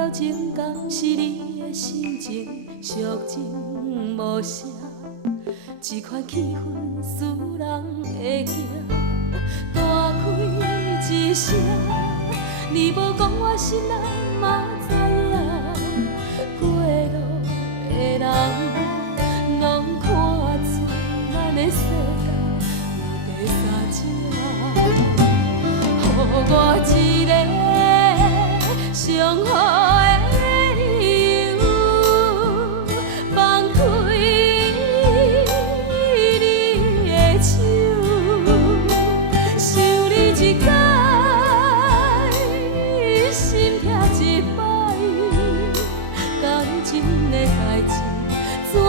表情，敢是你的心情？俗情无声，一款气氛使人会惊。大开一声，你无讲我心内嘛知影。过路的人，拢看出咱的世界有第三者。予我一个上好的理由，放开你的手，想你一摆，心痛一摆，感情的代志怎样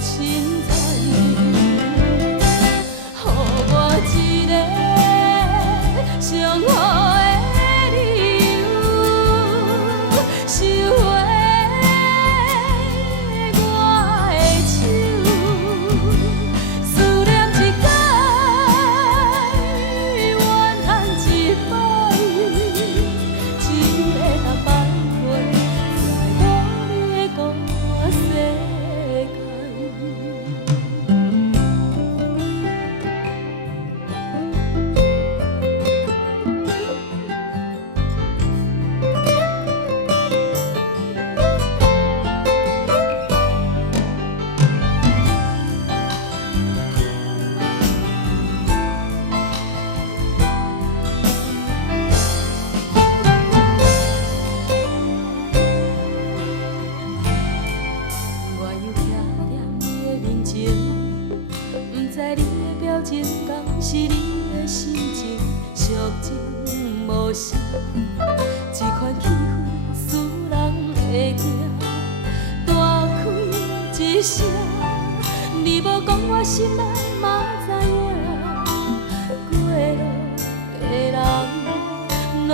凊彩？予我一个上好的理由，收回我的手，思念一摆，怨叹一摆，只会当摆回在我的世我又徛在你的面前，不知你的表情，敢是你的心情？俗情无声，一款气氛使人会惊。大开一声，你无讲我心内嘛知影。过路的人，拢